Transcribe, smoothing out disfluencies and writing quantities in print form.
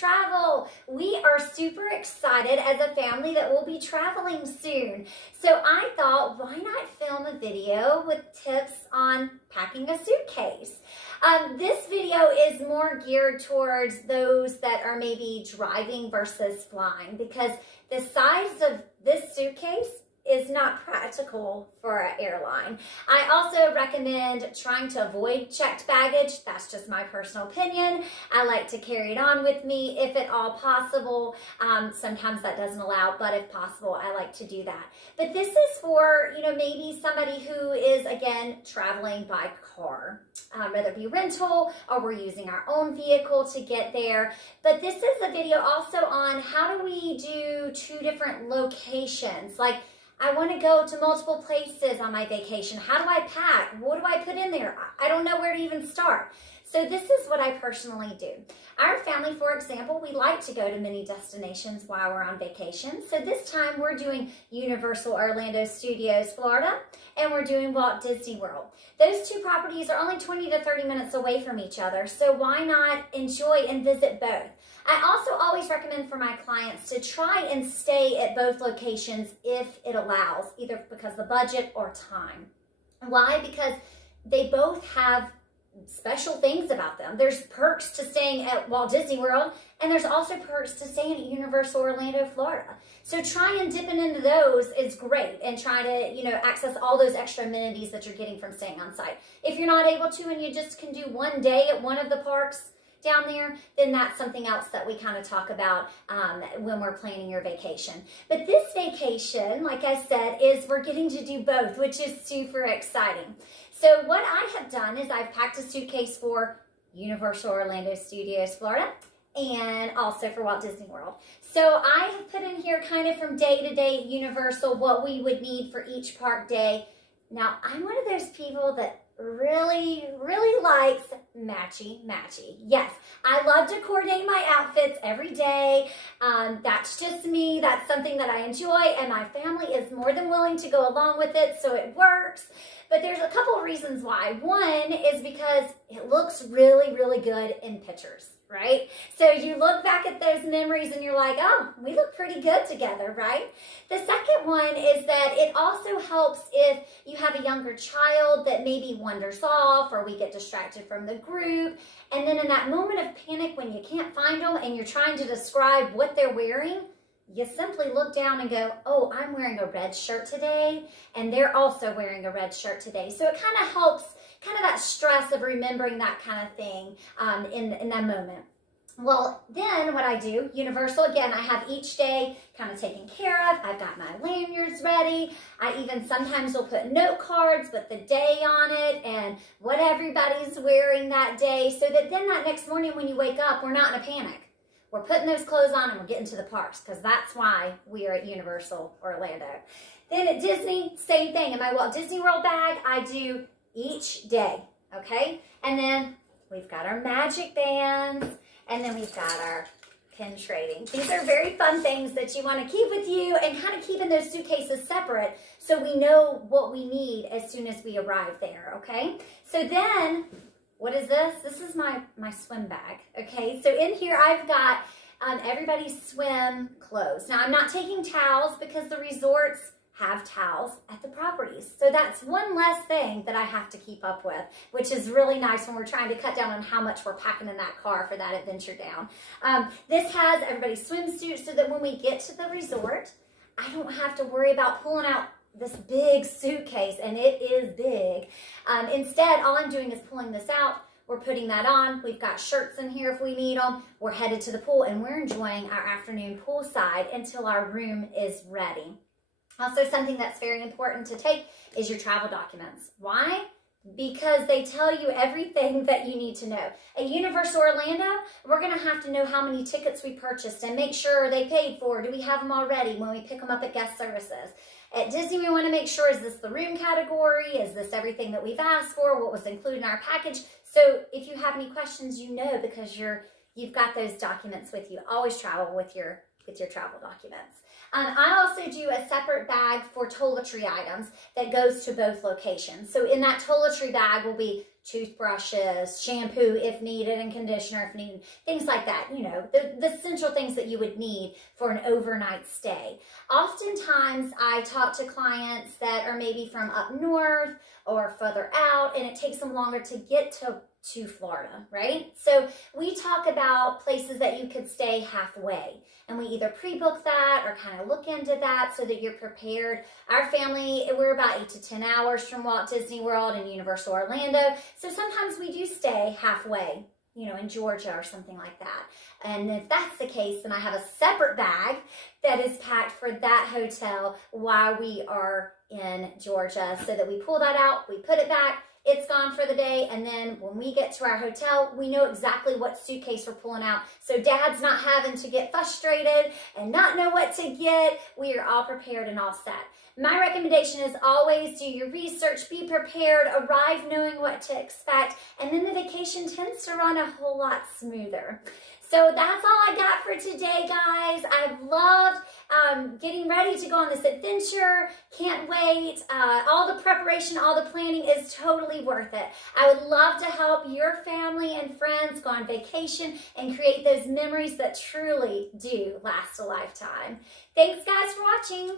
travel. We are super excited as a family that we'll be traveling soon. So I thought, why not film a video with tips on packing a suitcase? This video is more geared towards those that are maybe driving versus flying, because the size of this suitcase is not practical for an airline. I also recommend trying to avoid checked baggage. That's just my personal opinion. I like to carry it on with me if at all possible. Sometimes that doesn't allow, but if possible, I like to do that. But this is for, maybe somebody who is, again, traveling by car, whether it be rental or we're using our own vehicle to get there. But this is a video also on how do we do 2 different locations. Like, I want to go to multiple places on my vacation. How do I pack? What do I put in there? I don't know where to even start. So this is what I personally do. Our family, for example, we like to go to many destinations while we're on vacation. So this time we're doing Universal Orlando Studios, Florida, and we're doing Walt Disney World. Those 2 properties are only 20 to 30 minutes away from each other. So why not enjoy and visit both? I also always recommend for my clients to try and stay at both locations if it allows, either because of budget or time. Why? Because they both have special things about them. There's perks to staying at Walt Disney World, and there's also perks to staying at Universal Orlando, Florida. So trying dipping into those is great, and try to, access all those extra amenities that you're getting from staying on site. If you're not able to and you just can do one day at one of the parks down there, then that's something else that we kind of talk about when we're planning your vacation. But this vacation, like I said, is we're getting to do both, which is super exciting. So what I have done is I've packed a suitcase for Universal Orlando Studios, Florida, and also for Walt Disney World. So I have put in here kind of from day to day at Universal what we would need for each park day. Now, I'm one of those people that really likes matchy. Yes, I love to coordinate my outfits every day. That's just me. That's something that I enjoy, and my family is more than willing to go along with it, so it works. But there's a couple of reasons why. One is because it looks really good in pictures, right? So you look back at those memories and you're like, oh, we look pretty good together, right? The second one is that it also helps if you have a younger child that maybe wanders off, or we get distracted from the group. And then in that moment of panic when you can't find them and you're trying to describe what they're wearing, you simply look down and go, oh, I'm wearing a red shirt today, and they're also wearing a red shirt today. So it kind of helps, kind of that stress of remembering that kind of thing in that moment. Well, then what I do, Universal, again, I have each day kind of taken care of. I've got my lanyards ready. I even sometimes will put note cards with the day on it and what everybody's wearing that day, so that then that next morning when you wake up, we're not in a panic. We're putting those clothes on and we're getting to the parks, because that's why we are at Universal Orlando. Then at Disney, same thing. In my Walt Disney World bag, I do each day, okay? And then we've got our magic bands, and then we've got our pin trading. These are very fun things that you want to keep with you, and kind of keeping those suitcases separate so we know what we need as soon as we arrive there, okay? So then, what is this? This is my swim bag, okay? So in here I've got everybody's swim clothes. Now I'm not taking towels because the resorts have towels at the properties. So that's one less thing that I have to keep up with, which is really nice when we're trying to cut down on how much we're packing in that car for that adventure down. This has everybody's swimsuit so that when we get to the resort, I don't have to worry about pulling out this big suitcase, and it is big. Instead, all I'm doing is pulling this out. We're putting that on. We've got shirts in here if we need them. We're headed to the pool, and we're enjoying our afternoon poolside until our room is ready. Also, something that's very important to take is your travel documents. Why? Because they tell you everything that you need to know. At Universal Orlando, we're going to have to know how many tickets we purchased and make sure they paid for. Do we have them already when we pick them up at guest services? At Disney, we want to make sure, is this the room category? Is this everything that we've asked for? What was included in our package? So if you have any questions, you know, because you've got those documents with you. Always travel with your travel documents. I also do a separate bag for toiletry items that goes to both locations. So in that toiletry bag will be toothbrushes, shampoo if needed, and conditioner if needed, things like that. You know, the essential things that you would need for an overnight stay. Oftentimes, I talk to clients that are maybe from up north or further out, and it takes them longer to get to Florida, right? So we talk about places that you could stay halfway, and we either pre-book that or kind of look into that so that you're prepared. Our family, we're about 8 to 10 hours from Walt Disney World and Universal Orlando, so sometimes we do stay halfway, you know, in Georgia or something like that. And if that's the case, then I have a separate bag that is packed for that hotel while we are in Georgia, so that we pull that out, we put it back, it's gone for the day, and then when we get to our hotel, we know exactly what suitcase we're pulling out, so Dad's not having to get frustrated and not know what to get. We are all prepared and all set. My recommendation is always do your research, be prepared, arrive knowing what to expect, and then the vacation tends to run a whole lot smoother. So that's all I got for today, guys. I've loved getting ready to go on this adventure. Can't wait. All the preparation, all the planning is totally worth it. I would love to help your family and friends go on vacation and create those memories that truly do last a lifetime. Thanks, guys, for watching.